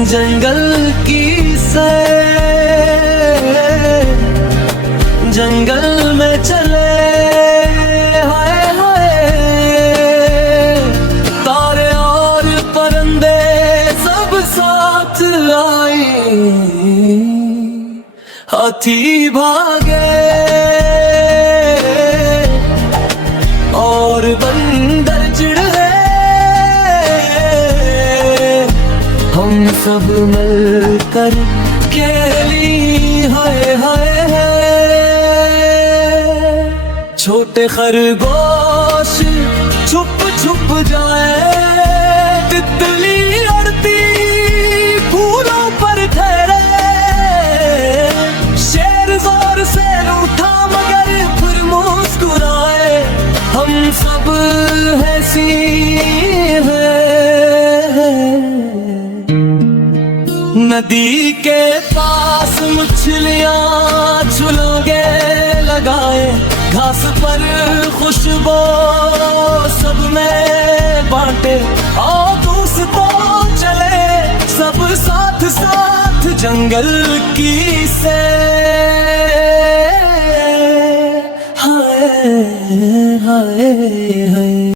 जंगल की से जंगल में चले, हाय हाय तारे और परिंदे सब साथ आए, हाथी भागे और बंदर चिढ़े, हम सब मिलकर खेली, हाय हाय। छोटे खरगोश छुप छुप जाए, तितली उड़ती फूलों पर ठहरे, शेर जोर से रूठा मगर फिर मुस्कुराए, हम सब हंसी हैं। नदी के पास मछलियां छुलंगे लगाए, घास पर खुशबू सब में बांटे, और दोस्तों चले सब साथ साथ जंगल की से, हाय हाय हाय।